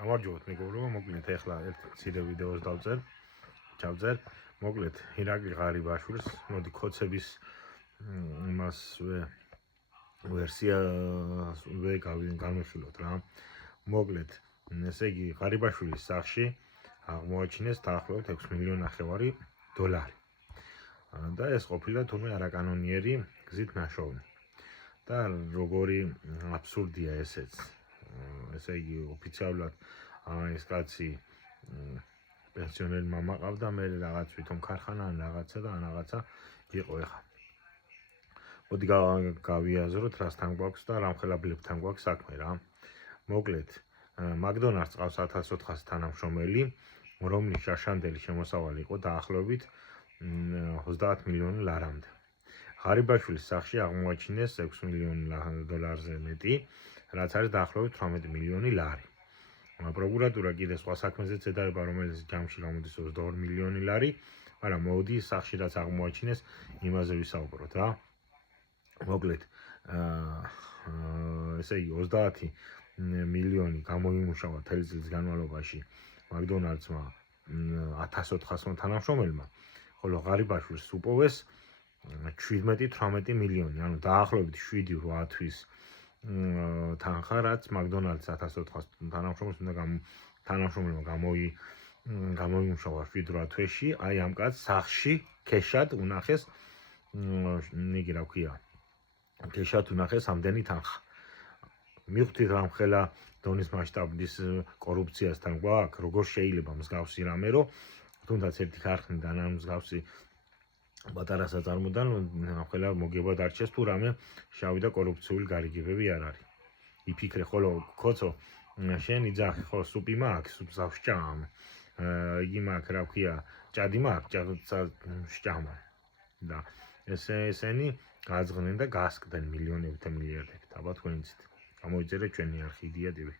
გამარჯობათ მეგობრებო, მოკლედ ახლა ერთ მცირე ვიდეოს ჩავწერ. მოკლედ ირაკლი ღარიბაშვილს, მოდი ქოცების იმას ვერსიას განვიხილოთ რა. მოკლედ, ესე იგი ღარიბაშვილის სახში აღმოაჩინეს დაახლოებით 6 მილიონი ნახევარი დოლარი. და ეს ყოფილა თურმე არაკანონიერი გზით ნაშოვნი. და როგორი აბსურდია ესეც. ესე იგი ოფიციალურად ეს კაცი პენსიონერი მამა ყავდა, მე რაღაც თვითონ ქარხანა ან რაღაცა იყო ეხა. მოდი გავიაზროთ რასთან გვაქვს და რამხელაბლებთან გვაქვს საქმე რა. მოკლედ, მაკდონალდს ყავს 1400 თანამშრომელი, რომლის შაშანდელი შემოსავალი იყო დაახლოებით 30 მილიონი ლარამდე. ღარიბაშვილის სახში აღმოაჩინეს 6 მილიონი დოლარზე მეტი, რაც არის დაახლოებით 18 მილიონი ლარი. პროკურატურა კიდე სხვა საქმეზეც ედავება, რომელიც ჯამში გამოდის 22 მილიონი ლარი, მაგრამ მოდი სახში რაც აღმოაჩინეს, იმაზე ვისაუბროთ რა. მოკლედ, ესე იგი 30 მილიონი გამოიმუშავა მთელი წლის განმავლობაში მაკდონალდსმა 1400 თანამშრომელმა, ხოლო ღარიბაშვილს უპოვეს 17-18 მილიონი, ანუ დაახლოებით 7-8 თვის თანხა, რაც მაკდონალდს 1400 თანამშრომელმა გამოიმუშავა 7-8 თვეში, აი ამ კაცს სახში ქეშად უნახეს, რა ქვია, ქეშად უნახეს ამდენი თანხა. მივხვდით რამხელა დონის მასშტაბის კორუფციასთან გვაქვს, როგორ შეიძლება მსგავსი რამე, რომ თუნდაც ერთი ქარხნიდან ან მსგავსი პატარა საწარმოდან რამხელა მოგება დარჩეს თუ რამე შავი და კორუფციული გარიგებები არ არის. იფიქრე, ხოლო ქოცო, შენ იძახი, ხო, სუპი მაქვს, სუპს ავსჭამ, იგი მაქვს, რა ქვია, ჭადი მაქვს, სჭამა. და ესენი გაძღნენ და გასკდნენ მილიონებით და მილიარდებით. აბა თქვენ იცით. გამოიწერეთ ჩვენი არხი, იდეა ტივი.